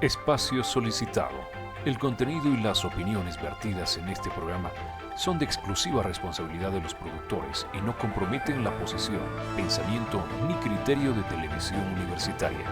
Espacio solicitado. El contenido y las opiniones vertidas en este programa son de exclusiva responsabilidad de los productores y no comprometen la posición, pensamiento ni criterio de Televisión Universitaria.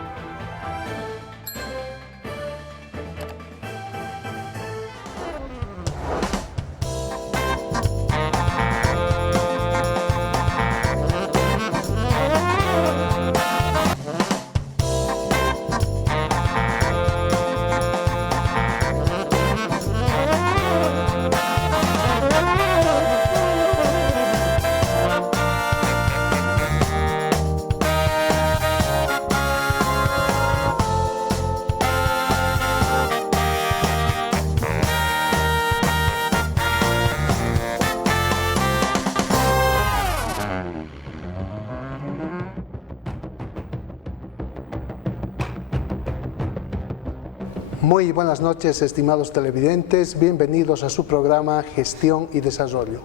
Muy buenas noches, estimados televidentes. Bienvenidos a su programa Gestión y Desarrollo.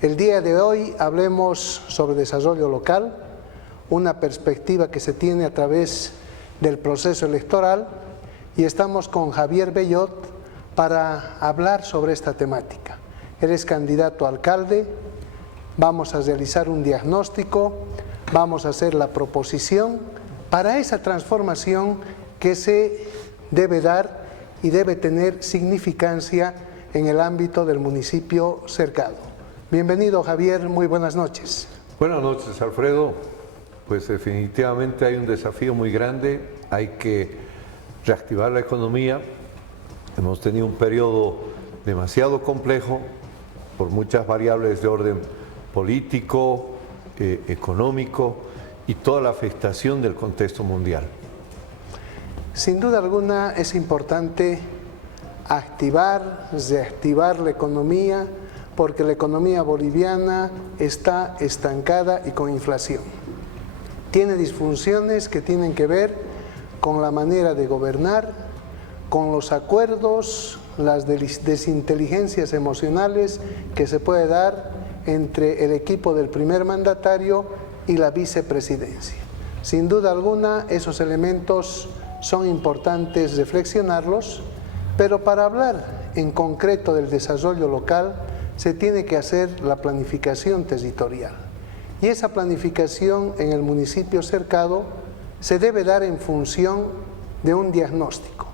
El día de hoy hablemos sobre desarrollo local, una perspectiva que se tiene a través del proceso electoral, y estamos con Javier Bellot para hablar sobre esta temática. Él es candidato a alcalde, vamos a realizar un diagnóstico, vamos a hacer la proposición para esa transformación que se debe dar y debe tener significancia en el ámbito del municipio cercado. Bienvenido, Javier, muy buenas noches. Buenas noches, Alfredo. Pues definitivamente hay un desafío muy grande, hay que reactivar la economía. Hemos tenido un periodo demasiado complejo por muchas variables de orden político, económico y toda la afectación del contexto mundial. Sin duda alguna es importante activar, reactivar la economía, porque la economía boliviana está estancada y con inflación. Tiene disfunciones que tienen que ver con la manera de gobernar, con los acuerdos, las desinteligencias emocionales que se puede dar entre el equipo del primer mandatario y la vicepresidencia. Sin duda alguna, esos elementos son importantes reflexionarlos, pero para hablar en concreto del desarrollo local se tiene que hacer la planificación territorial. Y esa planificación en el municipio cercado se debe dar en función de un diagnóstico.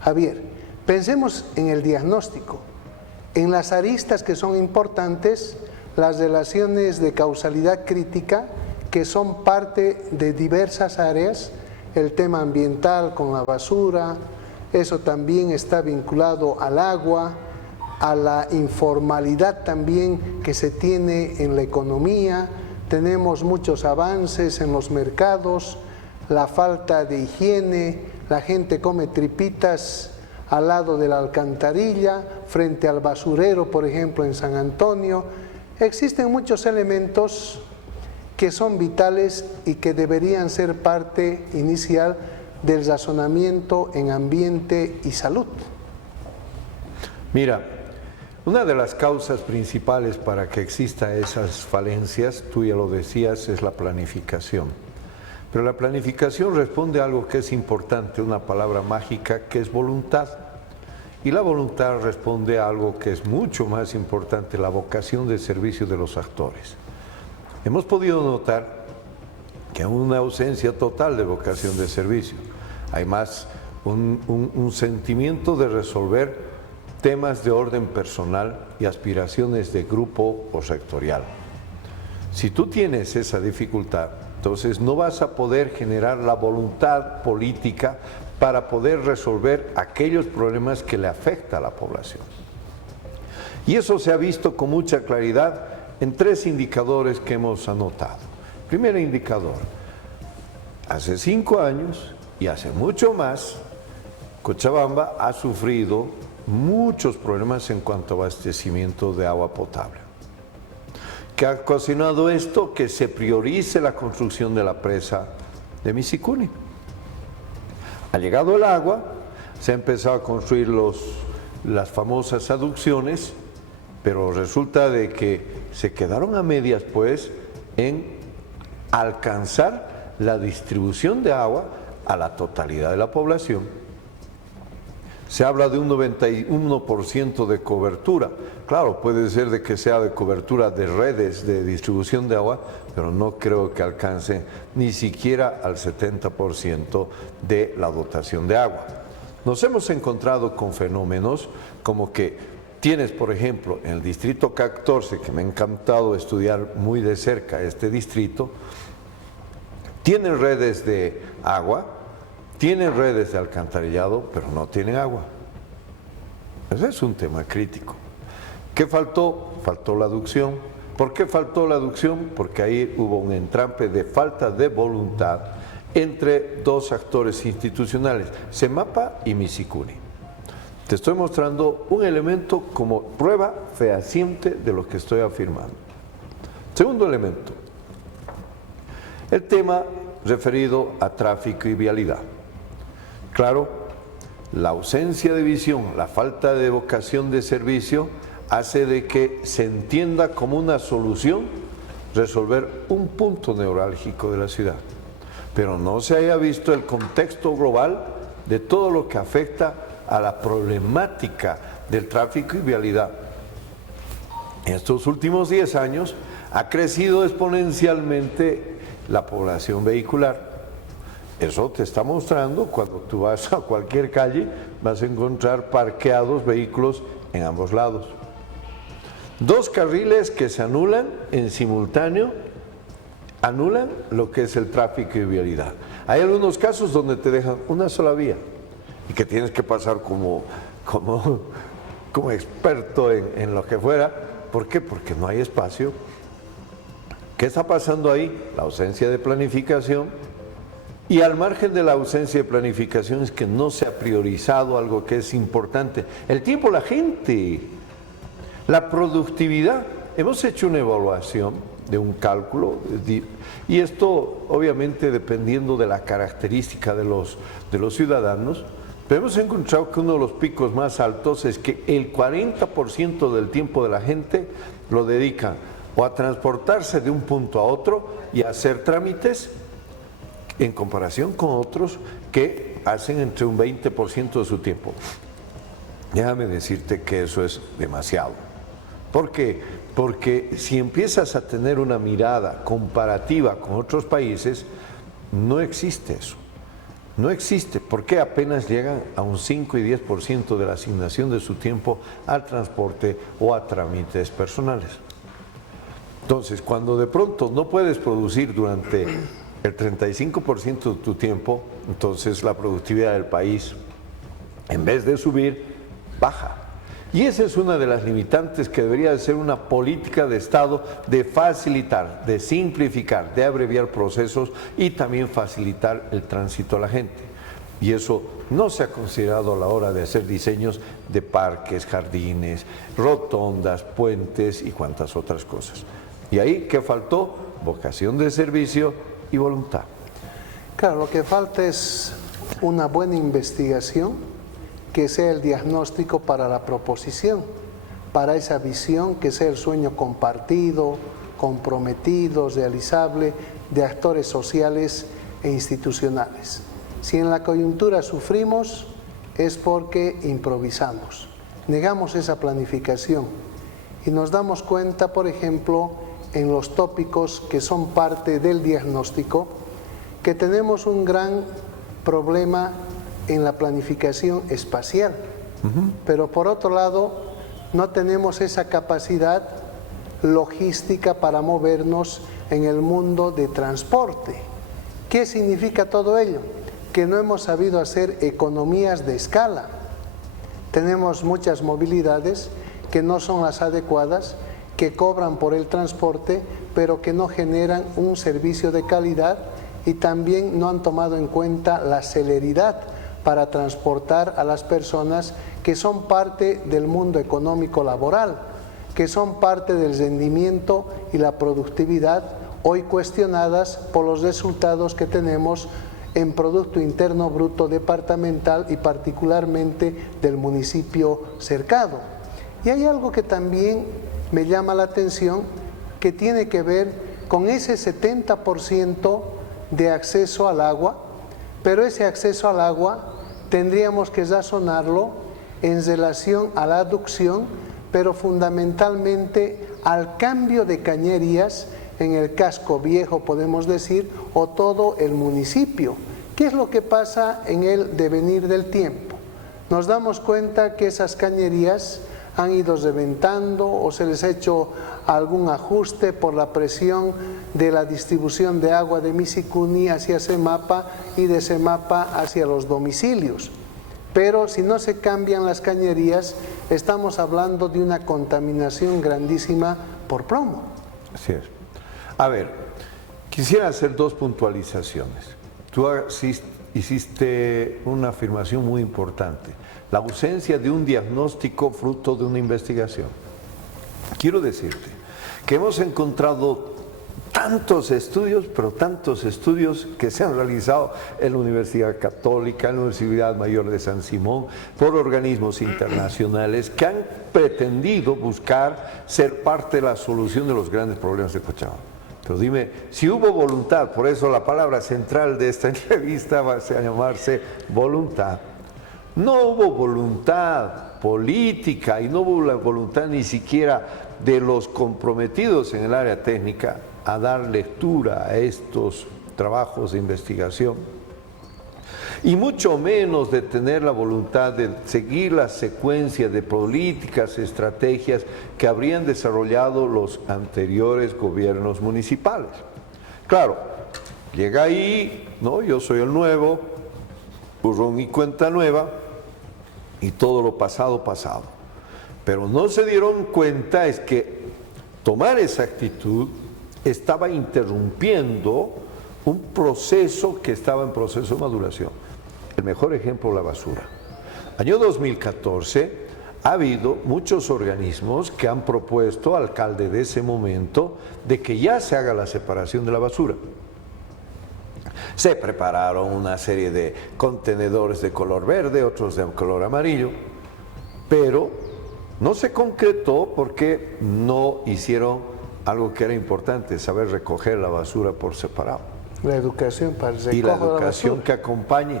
Javier, pensemos en el diagnóstico, en las aristas que son importantes, las relaciones de causalidad crítica que son parte de diversas áreas, el tema ambiental con la basura, eso también está vinculado al agua, a la informalidad también que se tiene en la economía, tenemos muchos avances en los mercados, la falta de higiene, la gente come tripitas al lado de la alcantarilla, frente al basurero, por ejemplo, en San Antonio. Existen muchos elementos que son vitales y que deberían ser parte inicial del razonamiento en ambiente y salud. Mira, una de las causas principales para que existan esas falencias, tú ya lo decías, es la planificación. Pero la planificación responde a algo que es importante, una palabra mágica que es voluntad. Y la voluntad responde a algo que es mucho más importante, la vocación de servicio de los actores. Hemos podido notar que hay una ausencia total de vocación de servicio. Hay más un sentimiento de resolver temas de orden personal y aspiraciones de grupo o sectorial. Si tú tienes esa dificultad, entonces no vas a poder generar la voluntad política para poder resolver aquellos problemas que le afectan a la población. Y eso se ha visto con mucha claridad en tres indicadores que hemos anotado. Primer indicador, hace 5 años y hace mucho más, Cochabamba ha sufrido muchos problemas en cuanto a abastecimiento de agua potable. ¿Qué ha ocasionado esto? Que se priorice la construcción de la presa de Misicuni. Ha llegado el agua, se ha empezado a construir las famosas aducciones, pero resulta de que se quedaron a medias pues en alcanzar la distribución de agua a la totalidad de la población Se habla de un 91% de cobertura. Claro, puede ser de que sea de cobertura de redes de distribución de agua, pero no creo que alcance ni siquiera al 70% de la dotación de agua. Nos hemos encontrado con fenómenos como que tienes, por ejemplo, en el distrito 14, que me ha encantado estudiar muy de cerca este distrito, tienen redes de agua, tienen redes de alcantarillado, pero no tienen agua. Ese es un tema crítico. ¿Qué faltó? Faltó la aducción. ¿Por qué faltó la aducción? Porque ahí hubo un entrampe de falta de voluntad entre dos actores institucionales, CEMAPA y Misicuri. Te estoy mostrando un elemento como prueba fehaciente de lo que estoy afirmando. Segundo elemento, el tema referido a tráfico y vialidad. Claro, la ausencia de visión, la falta de vocación de servicio hace de que se entienda como una solución resolver un punto neurálgico de la ciudad, pero no se haya visto el contexto global de todo lo que afecta a la problemática del tráfico y vialidad. En estos últimos 10 años ha crecido exponencialmente la población vehicular. Eso te está mostrando, cuando tú vas a cualquier calle, vas a encontrar parqueados vehículos en ambos lados. 2 carriles que se anulan en simultáneo, anulan lo que es el tráfico y vialidad. Hay algunos casos donde te dejan una sola vía y que tienes que pasar como experto en lo que fuera. ¿Por qué? Porque no hay espacio. ¿Qué está pasando ahí? La ausencia de planificación. Y al margen de la ausencia de planificación es que no se ha priorizado algo que es importante. El tiempo, la gente, la productividad. Hemos hecho una evaluación de un cálculo y esto obviamente dependiendo de la característica de los ciudadanos, pero hemos encontrado que uno de los picos más altos es que el 40% del tiempo de la gente lo dedican o a transportarse de un punto a otro y a hacer trámites, en comparación con otros que hacen entre un 20% de su tiempo. Déjame decirte que eso es demasiado. ¿Por qué? Porque si empiezas a tener una mirada comparativa con otros países, no existe eso. No existe. ¿Por qué apenas llegan a un 5 y 10% de la asignación de su tiempo al transporte o a trámites personales? Entonces, cuando de pronto no puedes producir durante el 35% de tu tiempo, entonces la productividad del país, en vez de subir, baja. Y esa es una de las limitantes que debería de ser una política de Estado de facilitar, de simplificar, de abreviar procesos y también facilitar el tránsito a la gente. Y eso no se ha considerado a la hora de hacer diseños de parques, jardines, rotondas, puentes y cuantas otras cosas. Y ahí, ¿qué faltó? Vocación de servicio y voluntad. Claro, lo que falta es una buena investigación, que sea el diagnóstico para la proposición, para esa visión, que sea el sueño compartido, comprometido, realizable de actores sociales e institucionales. Si en la coyuntura sufrimos es porque improvisamos, negamos esa planificación y nos damos cuenta, por ejemplo, en los tópicos que son parte del diagnóstico, que tenemos un gran problema en la planificación espacial, pero por otro lado no tenemos esa capacidad logística para movernos en el mundo de transporte. ¿Qué significa todo ello? Que no hemos sabido hacer economías de escala. Tenemos muchas movilidades que no son las adecuadas, que cobran por el transporte, pero que no generan un servicio de calidad y también no han tomado en cuenta la celeridad para transportar a las personas que son parte del mundo económico laboral, que son parte del rendimiento y la productividad, hoy cuestionadas por los resultados que tenemos en Producto Interno Bruto departamental y particularmente del municipio cercado. Y hay algo que también me llama la atención, que tiene que ver con ese 70% de acceso al agua, pero ese acceso al agua tendríamos que razonarlo en relación a la aducción, pero fundamentalmente al cambio de cañerías en el casco viejo, podemos decir, o todo el municipio. ¿Qué es lo que pasa en el devenir del tiempo? Nos damos cuenta que esas cañerías han ido reventando o se les ha hecho algún ajuste por la presión de la distribución de agua de Misicuni hacia Semapa y de Semapa hacia los domicilios. Pero si no se cambian las cañerías, estamos hablando de una contaminación grandísima por plomo. Así es. A ver, quisiera hacer dos puntualizaciones. Tú hiciste una afirmación muy importante, la ausencia de un diagnóstico fruto de una investigación. Quiero decirte que hemos encontrado tantos estudios, pero tantos estudios que se han realizado en la Universidad Católica, en la Universidad Mayor de San Simón, por organismos internacionales que han pretendido buscar ser parte de la solución de los grandes problemas de Cochabamba. Pero dime, si hubo voluntad, por eso la palabra central de esta entrevista va a llamarse voluntad. No hubo voluntad política y no hubo la voluntad ni siquiera de los comprometidos en el área técnica a dar lectura a estos trabajos de investigación y mucho menos de tener la voluntad de seguir la secuencia de políticas, estrategias que habrían desarrollado los anteriores gobiernos municipales. Claro, llega ahí, ¿no? Yo soy el nuevo, borrón y cuenta nueva, y todo lo pasado, pasado. Pero no se dieron cuenta es que tomar esa actitud estaba interrumpiendo un proceso que estaba en proceso de maduración. El mejor ejemplo, la basura. Año 2014 ha habido muchos organismos que han propuesto, alcalde de ese momento, de que ya se haga la separación de la basura. Se prepararon una serie de contenedores de color verde, otros de color amarillo, pero no se concretó porque no hicieron algo que era importante, saber recoger la basura por separado. La educación para el recojo y la educación que acompañe.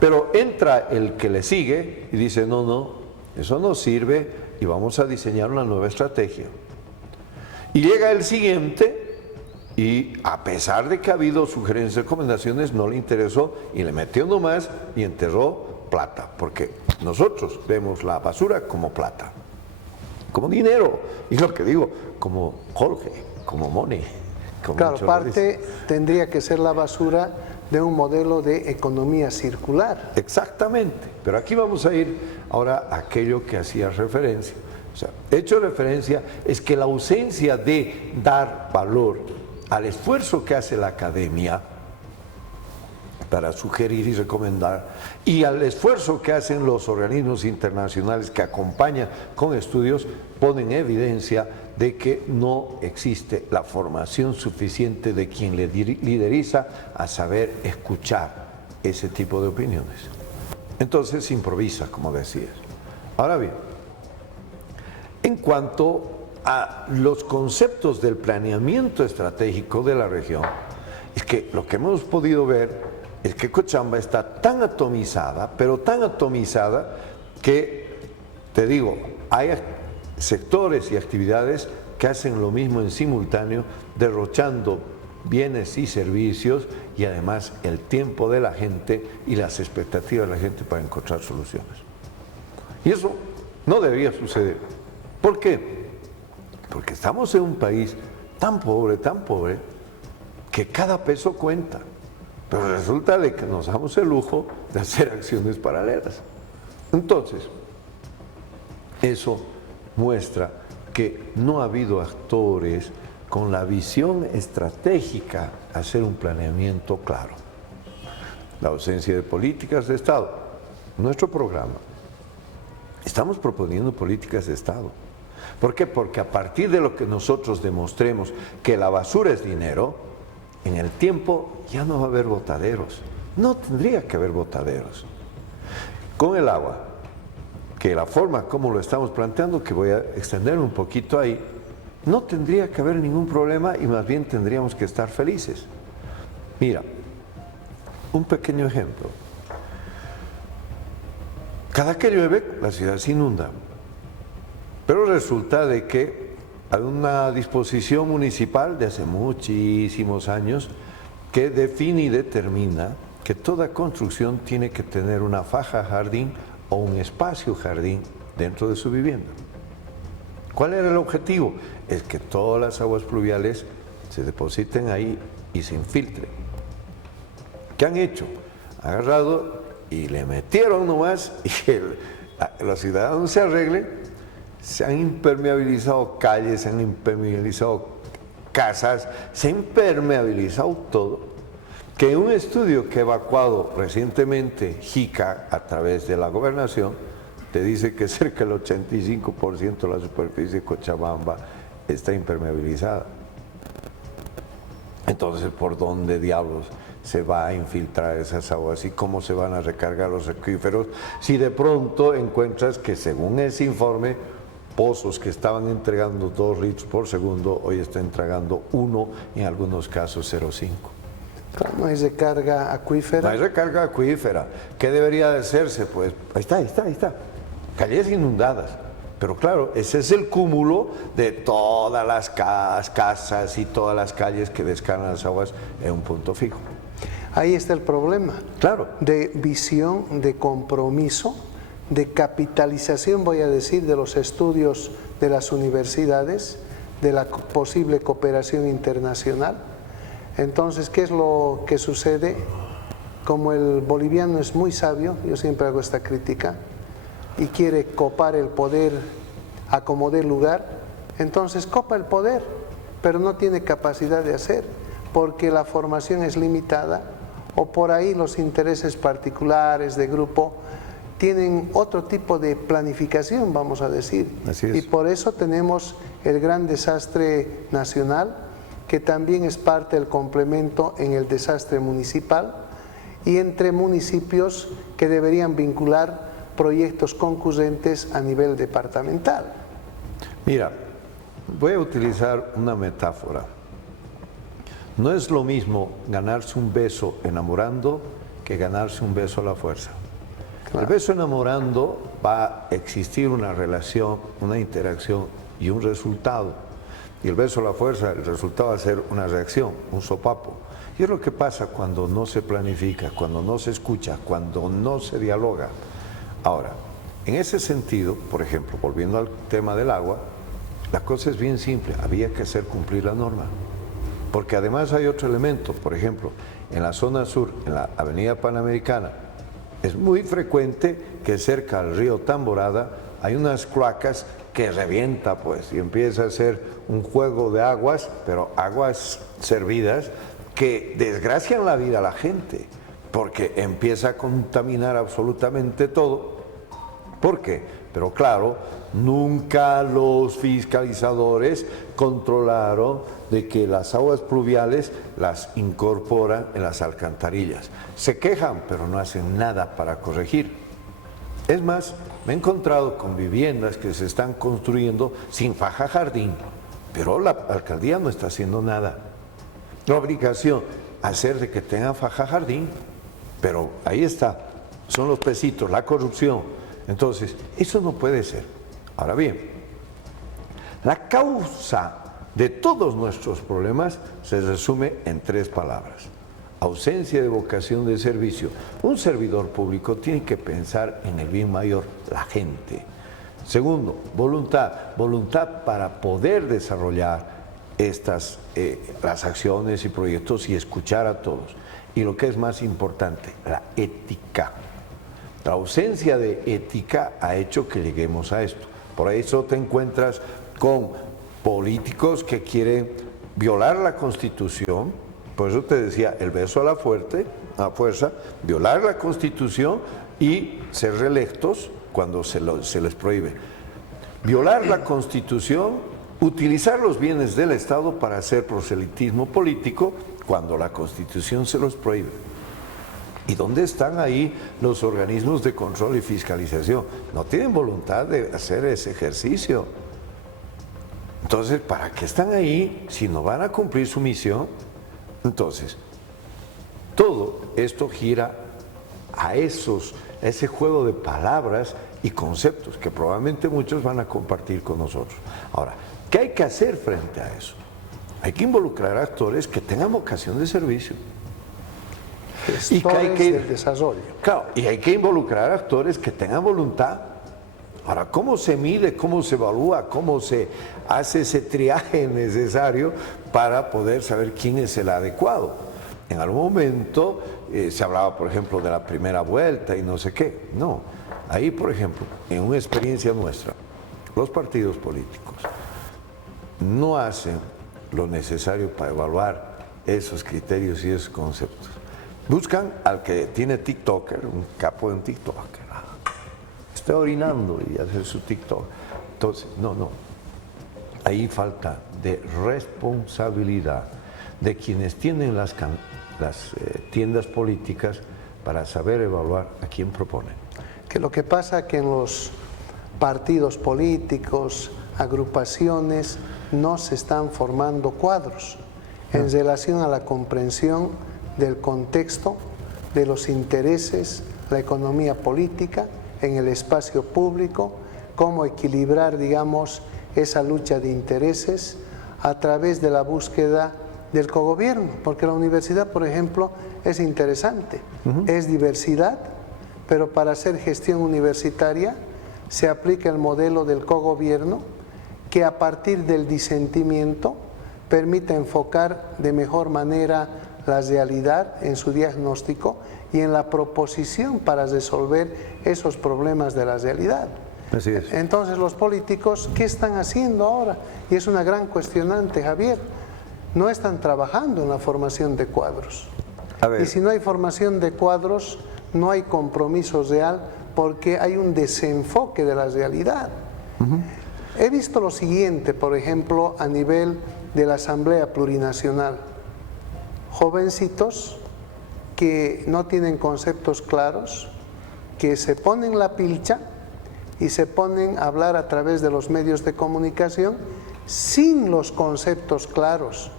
Pero entra el que le sigue y dice, no, no, eso no sirve y vamos a diseñar una nueva estrategia. Y llega el siguiente y a pesar de que ha habido sugerencias y recomendaciones, no le interesó y le metió nomás y enterró plata, porque nosotros vemos la basura como plata, como dinero, y lo que digo, como Jorge, como money. Como claro, parte tendría que ser la basura de un modelo de economía circular. Exactamente, pero aquí vamos a ir ahora a aquello que hacía referencia. O sea, hecho referencia es que la ausencia de dar valor al esfuerzo que hace la academia para sugerir y recomendar, y al esfuerzo que hacen los organismos internacionales que acompañan con estudios, ponen evidencia de que no existe la formación suficiente de quien le lideriza a saber escuchar ese tipo de opiniones. Entonces improvisa, como decías. Ahora bien, en cuanto a los conceptos del planeamiento estratégico de la región, es que lo que hemos podido ver es que Cochabamba está tan atomizada, pero tan atomizada que, te digo, hay sectores y actividades que hacen lo mismo en simultáneo, derrochando bienes y servicios y además el tiempo de la gente y las expectativas de la gente para encontrar soluciones. Y eso no debería suceder. ¿Por qué? Porque estamos en un país tan pobre, que cada peso cuenta. Pero resulta de que nos damos el lujo de hacer acciones paralelas. Entonces, eso muestra que no ha habido actores con la visión estratégica a hacer un planeamiento claro. La ausencia de políticas de Estado. Nuestro programa, estamos proponiendo políticas de Estado. ¿Por qué? Porque a partir de lo que nosotros demostremos que la basura es dinero, en el tiempo ya no va a haber botaderos. No tendría que haber botaderos. Con el agua, que la forma como lo estamos planteando, que voy a extender un poquito ahí, no tendría que haber ningún problema y más bien tendríamos que estar felices. Mira, un pequeño ejemplo. Cada que llueve, la ciudad se inunda. Pero resulta de que hay una disposición municipal de hace muchísimos años que define y determina que toda construcción tiene que tener una faja jardín o un espacio jardín dentro de su vivienda. ¿Cuál era el objetivo? Es que todas las aguas pluviales se depositen ahí y se infiltren. ¿Qué han hecho? Han agarrado y le metieron nomás y que los ciudadanos se arreglen. Se han impermeabilizado calles, se han impermeabilizado casas, se ha impermeabilizado todo. Que un estudio que ha evacuado recientemente JICA a través de la gobernación te dice que cerca del 85% de la superficie de Cochabamba está impermeabilizada. Entonces, ¿por dónde diablos se va a infiltrar esas aguas y cómo se van a recargar los acuíferos si de pronto encuentras que, según ese informe, pozos que estaban entregando 2 litros por segundo hoy están entregando 1, en algunos casos 0,5? No hay recarga acuífera. No hay recarga acuífera. ¿Qué debería de hacerse? Pues ahí está. Calles inundadas. Pero claro, ese es el cúmulo de todas las casas y todas las calles que descargan las aguas en un punto fijo. Ahí está el problema. Claro. De visión, de compromiso, de capitalización, voy a decir, de los estudios de las universidades, de la posible cooperación internacional. Entonces, ¿qué es lo que sucede? Como el boliviano es muy sabio, yo siempre hago esta crítica, y quiere copar el poder a como dé lugar, entonces copa el poder, pero no tiene capacidad de hacer, porque la formación es limitada, o por ahí los intereses particulares de grupo tienen otro tipo de planificación, vamos a decir. Así es. Y por eso tenemos el gran desastre nacional, que también es parte del complemento en el desastre municipal, y entre municipios que deberían vincular proyectos concurrentes a nivel departamental. Mira, voy a utilizar una metáfora. No es lo mismo ganarse un beso enamorando que ganarse un beso a la fuerza. Claro. El beso enamorando va a existir una relación, una interacción y un resultado. Y el beso a la fuerza, el resultado va a ser una reacción, un sopapo. Y es lo que pasa cuando no se planifica, cuando no se escucha, cuando no se dialoga. Ahora, en ese sentido, por ejemplo, volviendo al tema del agua, la cosa es bien simple, había que hacer cumplir la norma. Porque además hay otro elemento, por ejemplo, en la zona sur, en la avenida Panamericana, es muy frecuente que cerca al río Tamborada hay unas cloacas que revienta pues y empieza a ser un juego de aguas, pero aguas servidas que desgracian la vida a la gente, porque empieza a contaminar absolutamente todo. ¿Por qué? Pero claro, nunca los fiscalizadores controlaron de que las aguas pluviales las incorporan en las alcantarillas. Se quejan, pero no hacen nada para corregir. Es más, me he encontrado con viviendas que se están construyendo sin faja jardín, pero la alcaldía no está haciendo nada. La obligación, hacer de que tengan faja jardín, pero ahí está, son los pesitos, la corrupción. Entonces, eso no puede ser. Ahora bien, la causa de todos nuestros problemas se resume en 3 palabras. Ausencia de vocación de servicio. Un servidor público tiene que pensar en el bien mayor, la gente. Segundo, voluntad. Voluntad para poder desarrollar las acciones y proyectos y escuchar a todos. Y lo que es más importante, la ética. La ausencia de ética ha hecho que lleguemos a esto. Por eso te encuentras con políticos que quieren violar la Constitución. Por eso te decía, el beso a la fuerza, violar la Constitución y ser reelectos cuando se les prohíbe. Violar la Constitución, utilizar los bienes del Estado para hacer proselitismo político cuando la Constitución se los prohíbe. ¿Y dónde están ahí los organismos de control y fiscalización? No tienen voluntad de hacer ese ejercicio. Entonces, ¿para qué están ahí si no van a cumplir su misión? Entonces, todo esto gira a ese juego de palabras y conceptos que probablemente muchos van a compartir con nosotros. Ahora, ¿qué hay que hacer frente a eso? Hay que involucrar a actores que tengan vocación de servicio. Y que hay que del desarrollo. Claro, y hay que involucrar a actores que tengan voluntad. Ahora, ¿cómo se mide, cómo se evalúa, cómo se hace ese triaje necesario para poder saber quién es el adecuado? En algún momento se hablaba, por ejemplo, de la primera vuelta y no sé qué. No, ahí, por ejemplo, en una experiencia nuestra, los partidos políticos no hacen lo necesario para evaluar esos criterios y esos conceptos. Buscan al que tiene TikToker, un capo en TikToker. Está orinando y hace su TikTok. Entonces, no. Ahí falta de responsabilidad de quienes tienen las tiendas políticas para saber evaluar a quién proponen. Que lo que pasa es que en los partidos políticos, agrupaciones, no se están formando cuadros en relación a la comprensión del contexto, de los intereses, la economía política en el espacio público, cómo equilibrar, digamos, esa lucha de intereses a través de la búsqueda del cogobierno, porque la universidad, por ejemplo, es interesante, es diversidad, pero para hacer gestión universitaria se aplica el modelo del cogobierno que a partir del disentimiento permite enfocar de mejor manera la realidad en su diagnóstico y en la proposición para resolver esos problemas de la realidad. Así es. Entonces los políticos, ¿qué están haciendo ahora? Y es una gran cuestionante, Javier. No están trabajando en la formación de cuadros. Y si no hay formación de cuadros, no hay compromiso real porque hay un desenfoque de la realidad. He visto lo siguiente, por ejemplo, a nivel de la Asamblea Plurinacional. Jovencitos que no tienen conceptos claros, que se ponen la pilcha y se ponen a hablar a través de los medios de comunicación sin los conceptos claros,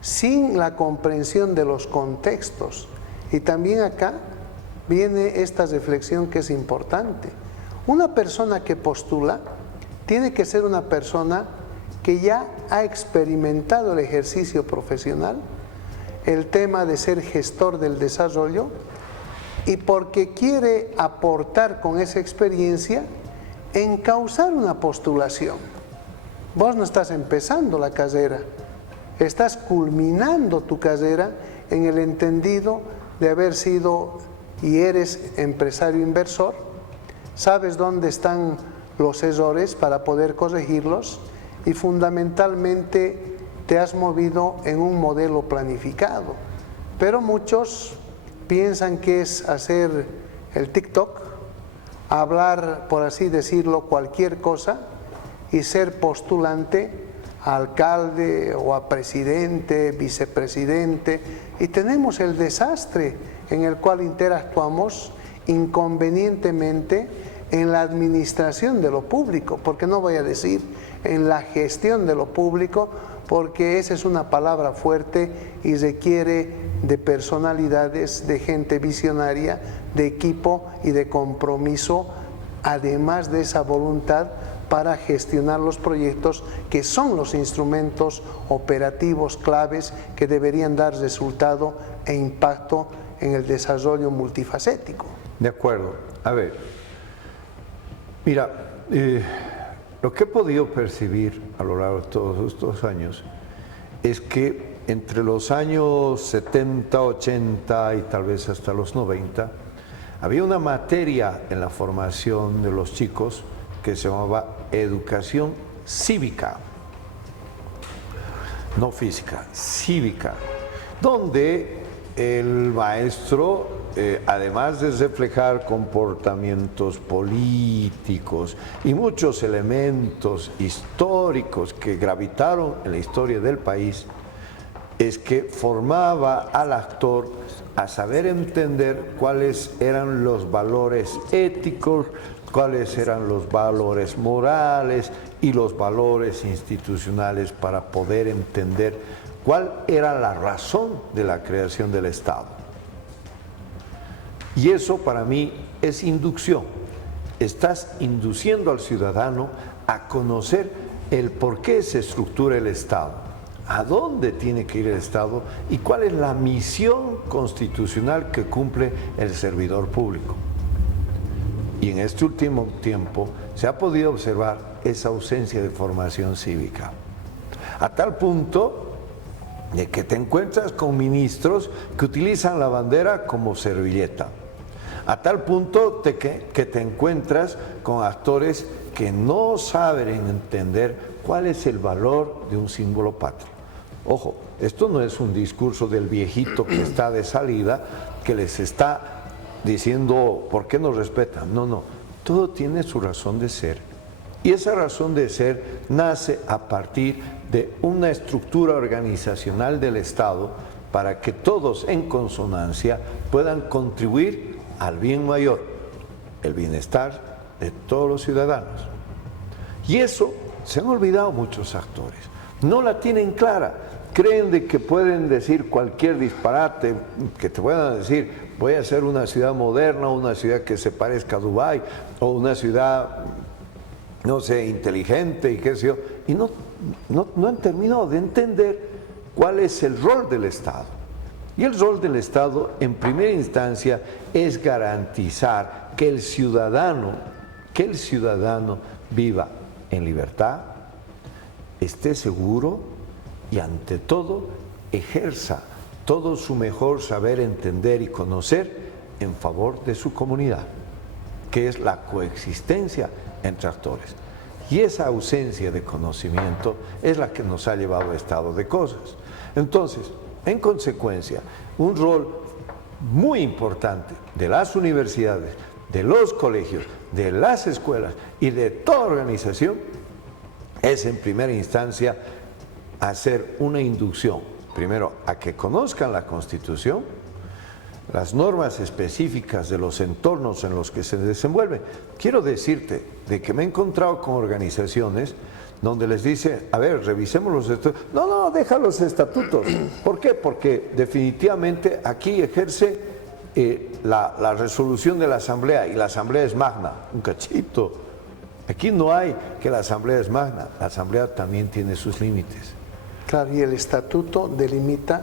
sin la comprensión de los contextos. Y también acá viene esta reflexión que es importante. Una persona que postula tiene que ser una persona que ya ha experimentado el ejercicio profesional, el tema de ser gestor del desarrollo, y porque quiere aportar con esa experiencia, encauzar una postulación. Vos no estás empezando la carrera, estás culminando tu carrera en el entendido de haber sido y eres empresario inversor, sabes dónde están los errores para poder corregirlos y fundamentalmente te has movido en un modelo planificado. Pero muchos piensan que es hacer el TikTok, hablar, por así decirlo, cualquier cosa y ser postulante a alcalde o a presidente, vicepresidente, y tenemos el desastre en el cual interactuamos inconvenientemente en la administración de lo público, porque no voy a decir en la gestión de lo público, porque esa es una palabra fuerte y requiere de personalidades, de gente visionaria, de equipo y de compromiso, además de esa voluntad para gestionar los proyectos que son los instrumentos operativos claves que deberían dar resultado e impacto en el desarrollo multifacético. De acuerdo. A ver, mira, lo que he podido percibir a lo largo de todos estos años es que entre los años 70, 80 y tal vez hasta los 90, había una materia en la formación de los chicos que se llamaba educación cívica, no física, cívica, donde el maestro, además de reflejar comportamientos políticos y muchos elementos históricos que gravitaron en la historia del país, es que formaba al actor a saber entender cuáles eran los valores éticos, cuáles eran los valores morales y los valores institucionales para poder entender cuál era la razón de la creación del Estado. Y eso para mí es inducción. Estás induciendo al ciudadano a conocer el por qué se estructura el Estado, a dónde tiene que ir el Estado y cuál es la misión constitucional que cumple el servidor público. Y en este último tiempo se ha podido observar esa ausencia de formación cívica, a tal punto de que te encuentras con ministros que utilizan la bandera como servilleta, a tal punto de que te encuentras con actores que no saben entender cuál es el valor de un símbolo patrio. Ojo, esto no es un discurso del viejito que está de salida, que les está diciendo por qué nos respetan. No, no, todo tiene su razón de ser. Y esa razón de ser nace a partir de una estructura organizacional del Estado para que todos en consonancia puedan contribuir al bien mayor, el bienestar de todos los ciudadanos. Y eso se han olvidado muchos actores, no la tienen clara, creen de que pueden decir cualquier disparate, que te puedan decir voy a hacer una ciudad moderna, una ciudad que se parezca a Dubái, o una ciudad, no sé, inteligente y qué sé yo, y no han terminado de entender cuál es el rol del Estado. Y el rol del Estado, en primera instancia, es garantizar que el ciudadano viva en libertad, esté seguro y ante todo ejerza todo su mejor saber entender y conocer en favor de su comunidad, que es la coexistencia entre actores. Y esa ausencia de conocimiento es la que nos ha llevado a estado de cosas. Entonces, en consecuencia, un rol muy importante de las universidades, de los colegios, de las escuelas y de toda organización es en primera instancia hacer una inducción, primero a que conozcan la Constitución, las normas específicas de los entornos en los que se desenvuelven. Quiero decirte de que me he encontrado con organizaciones donde les dice, a ver, revisemos los estatutos. No, deja los estatutos. ¿Por qué? Porque definitivamente aquí ejerce la resolución de la Asamblea y la Asamblea es magna. Un cachito. Aquí no hay que la Asamblea es magna. La Asamblea también tiene sus límites. Claro, y el estatuto delimita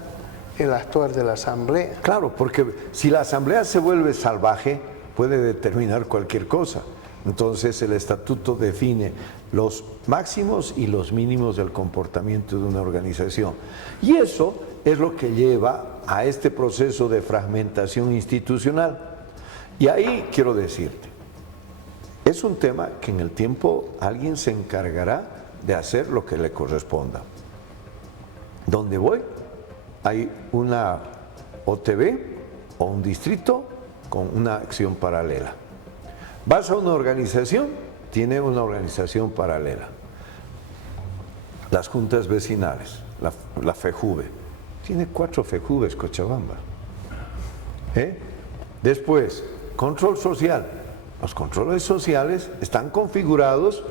el actuar de la Asamblea. Claro, porque si la Asamblea se vuelve salvaje, puede determinar cualquier cosa. Entonces el estatuto define los máximos y los mínimos del comportamiento de una organización. Y eso es lo que lleva a este proceso de fragmentación institucional. Y ahí quiero decirte, es un tema que en el tiempo alguien se encargará de hacer lo que le corresponda. Donde voy, hay una OTB o un distrito con una acción paralela. Vas a una organización, tiene una organización paralela. Las juntas vecinales, la FEJUVE, tiene 4 FEJUVEs Cochabamba. Después, control social. Los controles sociales están configurados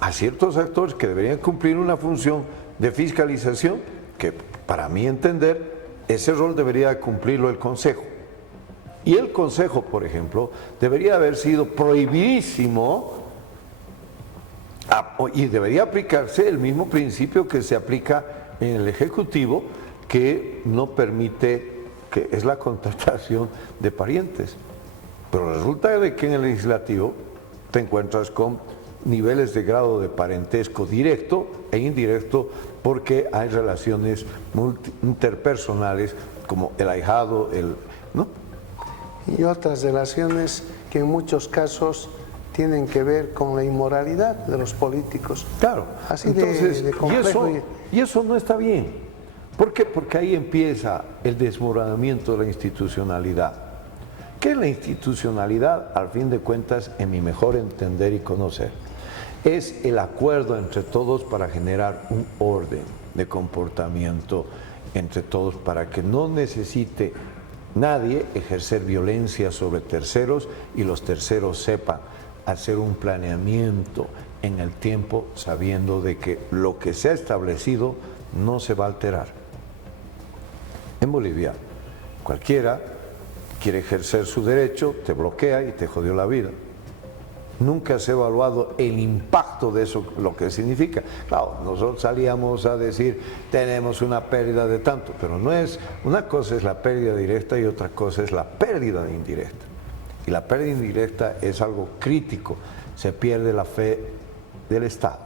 a ciertos actores que deberían cumplir una función de fiscalización, que para mi entender, ese rol debería cumplirlo el Consejo. Y el Consejo, por ejemplo, debería haber sido prohibidísimo y debería aplicarse el mismo principio que se aplica en el Ejecutivo, que no permite, que es la contratación de parientes. Pero resulta de que en el Legislativo te encuentras con niveles de grado de parentesco directo e indirecto, porque hay relaciones interpersonales como el ahijado, ¿no? Y otras relaciones que en muchos casos tienen que ver con la inmoralidad de los políticos. Claro, así entonces, de complejo. Y eso no está bien. ¿Por qué? Porque ahí empieza el desmoronamiento de la institucionalidad. ¿Qué es la institucionalidad? Al fin de cuentas, en mi mejor entender y conocer, es el acuerdo entre todos para generar un orden de comportamiento entre todos, para que no necesite nadie ejercer violencia sobre terceros y los terceros sepan hacer un planeamiento en el tiempo, sabiendo de que lo que se ha establecido no se va a alterar. En Bolivia, cualquiera quiere ejercer su derecho, te bloquea y te jodió la vida. Nunca se ha evaluado el impacto de eso, lo que significa. Claro, nosotros salíamos a decir, tenemos una pérdida de tanto, pero no es, una cosa es la pérdida directa y otra cosa es la pérdida indirecta. Y la pérdida indirecta es algo crítico, se pierde la fe del Estado.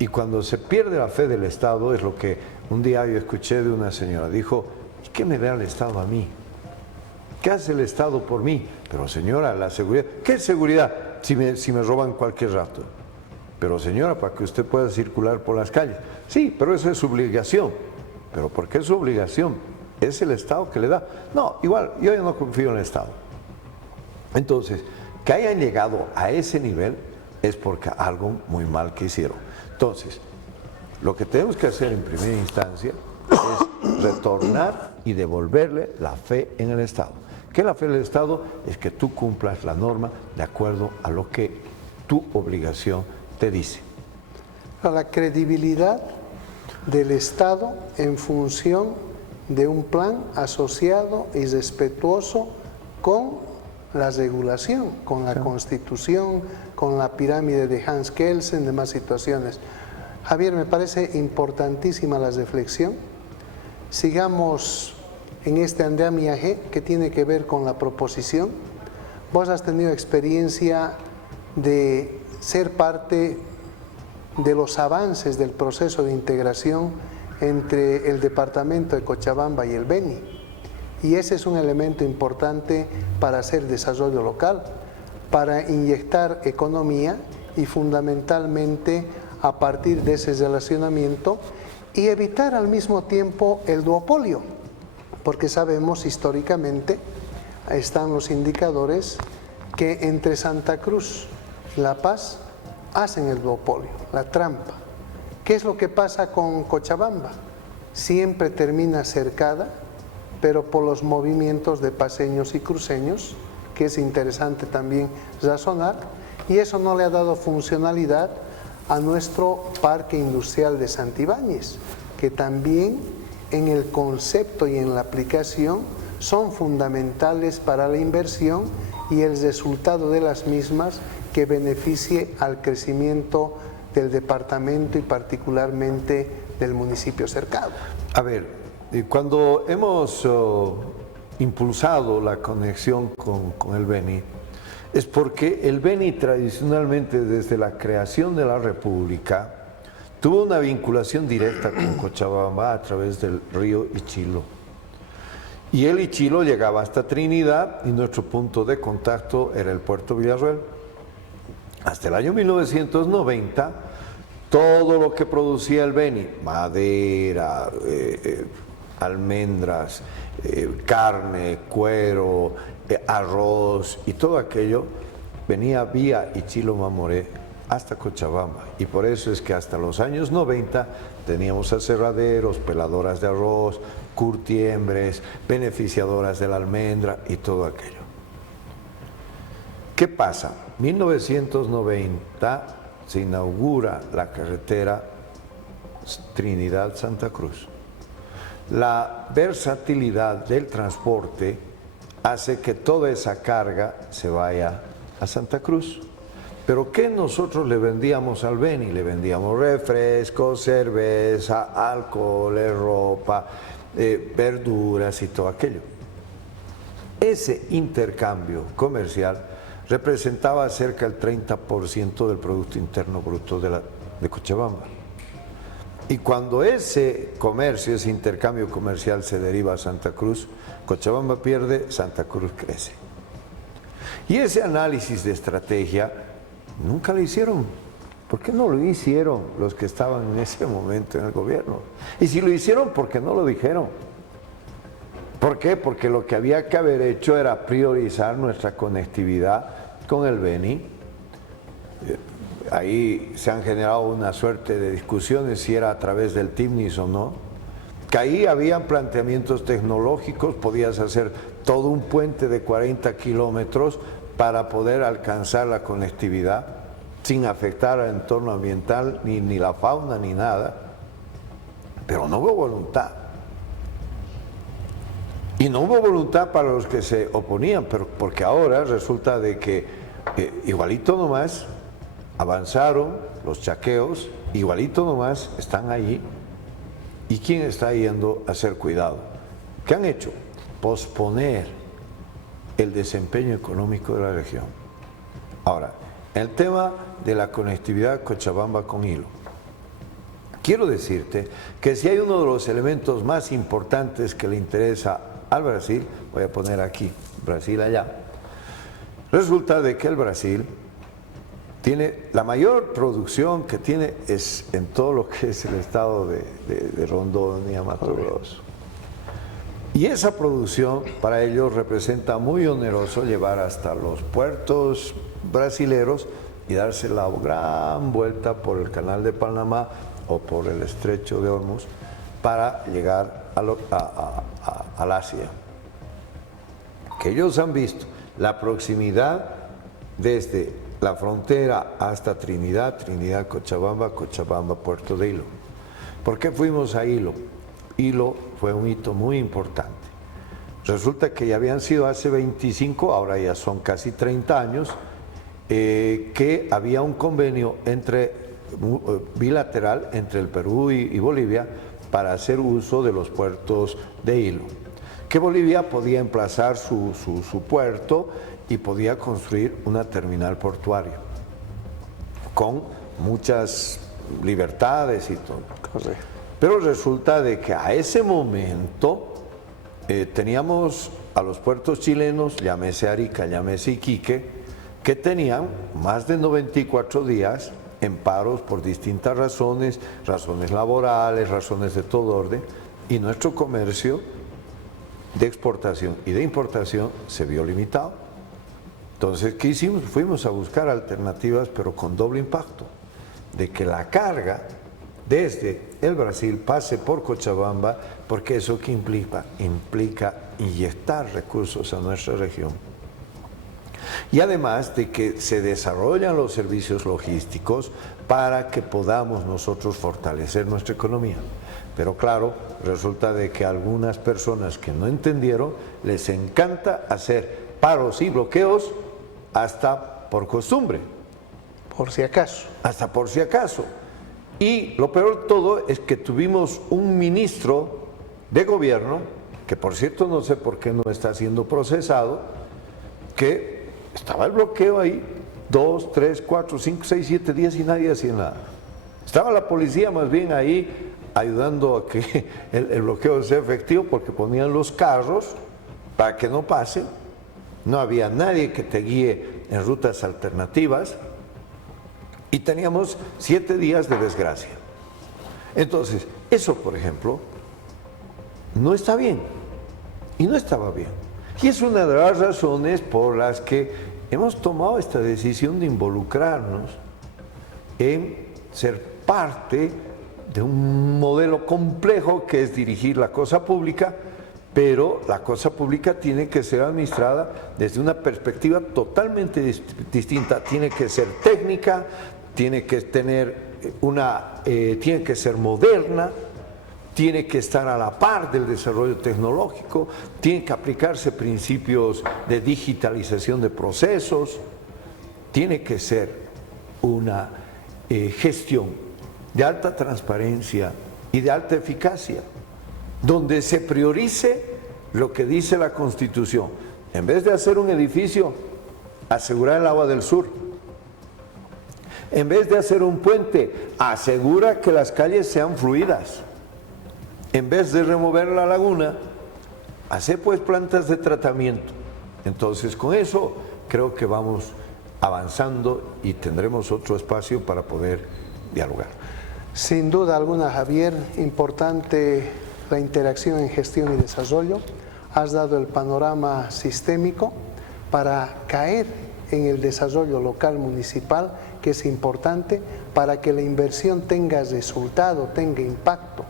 Y cuando se pierde la fe del Estado, es lo que un día yo escuché de una señora, dijo, ¿y qué me da el Estado a mí? ¿Qué hace el Estado por mí? Pero señora, la seguridad, ¿qué seguridad? Si me roban cualquier rato. Pero señora, para que usted pueda circular por las calles. Sí, pero eso es su obligación. ¿Pero por qué es su obligación? Es el Estado que le da. No, igual, yo ya no confío en el Estado. Entonces, que hayan llegado a ese nivel es porque algo muy mal que hicieron. Entonces, lo que tenemos que hacer en primera instancia es retornar y devolverle la fe en el Estado. ¿Qué es la fe del Estado? Es que tú cumplas la norma de acuerdo a lo que tu obligación te dice. La credibilidad del Estado en función de un plan asociado y respetuoso con la regulación, con la Constitución, con la pirámide de Hans Kelsen, demás situaciones. Javier, me parece importantísima la reflexión. Sigamos en este andamiaje que tiene que ver con la proposición. Vos has tenido experiencia de ser parte de los avances del proceso de integración entre el departamento de Cochabamba y el Beni. Y ese es un elemento importante para hacer desarrollo local, para inyectar economía y fundamentalmente a partir de ese relacionamiento y evitar al mismo tiempo el duopolio, porque sabemos históricamente, están los indicadores, que entre Santa Cruz y La Paz hacen el duopolio, la trampa. ¿Qué es lo que pasa con Cochabamba? Siempre termina cercada, pero por los movimientos de paseños y cruceños, que es interesante también razonar, y eso no le ha dado funcionalidad a nuestro parque industrial de Santibáñez, que también en el concepto y en la aplicación son fundamentales para la inversión y el resultado de las mismas que beneficie al crecimiento del departamento y particularmente del municipio cercano. A ver, cuando hemos impulsado la conexión con el Beni, es porque el Beni tradicionalmente desde la creación de la República tuvo una vinculación directa con Cochabamba a través del río Ichilo. Y el Ichilo llegaba hasta Trinidad y nuestro punto de contacto era el puerto Villarroel. Hasta el año 1990, todo lo que producía el Beni, madera, almendras, carne, cuero, arroz y todo aquello, venía vía Ichilo Mamoré hasta Cochabamba. Y por eso es que hasta los años 90 teníamos aserraderos, peladoras de arroz, curtiembres, beneficiadoras de la almendra y todo aquello. ¿Qué pasa? 1990 se inaugura la carretera Trinidad-Santa Cruz. La versatilidad del transporte hace que toda esa carga se vaya a Santa Cruz. Pero ¿qué nosotros le vendíamos al Beni? Le vendíamos refrescos, cerveza, alcohol, ropa, verduras y todo aquello. Ese intercambio comercial representaba cerca del 30% del Producto Interno Bruto de Cochabamba. Y cuando ese comercio, ese intercambio comercial se deriva a Santa Cruz, Cochabamba pierde, Santa Cruz crece. Y ese análisis de estrategia nunca lo hicieron. ¿Por qué no lo hicieron los que estaban en ese momento en el gobierno? Y si lo hicieron, ¿por qué no lo dijeron? ¿Por qué? Porque lo que había que haber hecho era priorizar nuestra conectividad con el Beni. Ahí se han generado una suerte de discusiones si era a través del TIMNIS o no. Que ahí habían planteamientos tecnológicos, podías hacer todo un puente de 40 kilómetros para poder alcanzar la conectividad sin afectar al entorno ambiental, ni la fauna, ni nada. Pero no hubo voluntad. Y no hubo voluntad para los que se oponían, pero porque ahora resulta de que igualito nomás avanzaron los chaqueos, igualito nomás están ahí. ¿Y quién está yendo a hacer cuidado? ¿Qué han hecho? Posponer el desempeño económico de la región. Ahora, el tema de la conectividad Cochabamba con Hilo. Quiero decirte que si hay uno de los elementos más importantes que le interesa al Brasil, voy a poner aquí, Brasil allá, resulta de que el Brasil tiene la mayor producción que tiene es en todo lo que es el estado de Rondón y Mato Grosso. Y esa producción para ellos representa muy oneroso llevar hasta los puertos brasileros y darse la gran vuelta por el canal de Panamá o por el estrecho de Hormuz para llegar al Asia. Que ellos han visto la proximidad desde la frontera hasta Trinidad, Trinidad, Cochabamba, Cochabamba, Puerto de Hilo. ¿Por qué fuimos a Hilo? Hilo fue un hito muy importante. Resulta que ya habían sido hace 25, ahora ya son casi 30 años, que había un convenio bilateral entre el Perú y Bolivia para hacer uso de los puertos de Hilo. Que Bolivia podía emplazar su puerto y podía construir una terminal portuaria con muchas libertades y todo. Correcto. Pero resulta de que a ese momento teníamos a los puertos chilenos, llámese Arica, llámese Iquique, que tenían más de 94 días en paros por distintas razones, razones laborales, razones de todo orden, y nuestro comercio de exportación y de importación se vio limitado. Entonces, ¿qué hicimos? Fuimos a buscar alternativas, pero con doble impacto, de que la carga desde el Brasil pase por Cochabamba, porque eso que implica inyectar recursos a nuestra región. Y además de que se desarrollan los servicios logísticos para que podamos nosotros fortalecer nuestra economía. Pero claro, resulta de que algunas personas que no entendieron, les encanta hacer paros y bloqueos hasta por costumbre. Por si acaso. Hasta por si acaso. Y lo peor de todo es que tuvimos un ministro de gobierno, que por cierto no sé por qué no está siendo procesado, que estaba el bloqueo ahí 2, 3, 4, 5, 6, 7 días y nadie hacía nada. Estaba la policía más bien ahí ayudando a que el bloqueo sea efectivo, porque ponían los carros para que no pase. No había nadie que te guíe en rutas alternativas y teníamos 7 días de desgracia. Entonces, eso, por ejemplo, no está bien y no estaba bien. Y es una de las razones por las que hemos tomado esta decisión de involucrarnos en ser parte de un modelo complejo que es dirigir la cosa pública, pero la cosa pública tiene que ser administrada desde una perspectiva totalmente distinta. Tiene que ser técnica, tiene que tener tiene que ser moderna, tiene que estar a la par del desarrollo tecnológico, tiene que aplicarse principios de digitalización de procesos, tiene que ser una gestión de alta transparencia y de alta eficacia, donde se priorice lo que dice la Constitución. En vez de hacer un edificio, asegurar el agua del sur. En vez de hacer un puente, asegura que las calles sean fluidas. En vez de remover la laguna, hace pues plantas de tratamiento. Entonces, con eso creo que vamos avanzando y tendremos otro espacio para poder dialogar. Sin duda alguna, Javier, importante la interacción en gestión y desarrollo. Has dado el panorama sistémico para caer en el desarrollo local municipal, que es importante para que la inversión tenga resultado, tenga impacto.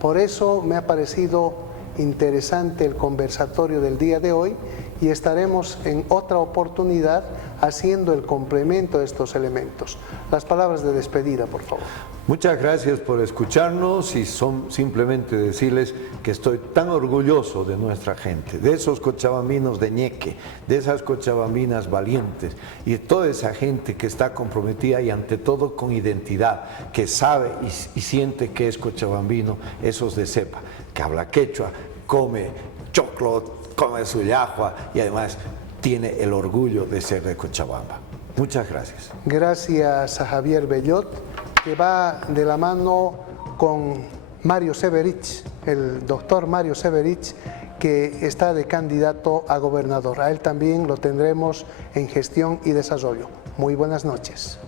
Por eso me ha parecido interesante el conversatorio del día de hoy y estaremos en otra oportunidad haciendo el complemento de estos elementos. Las palabras de despedida, por favor. Muchas gracias por escucharnos y son simplemente decirles que estoy tan orgulloso de nuestra gente, de esos cochabambinos de ñeque, de esas cochabambinas valientes y de toda esa gente que está comprometida y ante todo con identidad, que sabe y siente que es cochabambino, esos de cepa, que habla quechua, come choclo, come su yahua y además tiene el orgullo de ser de Cochabamba. Muchas gracias. Gracias a Javier Bellot, que va de la mano con Mario Severich, el doctor Mario Severich, que está de candidato a gobernador. A él también lo tendremos en gestión y desarrollo. Muy buenas noches.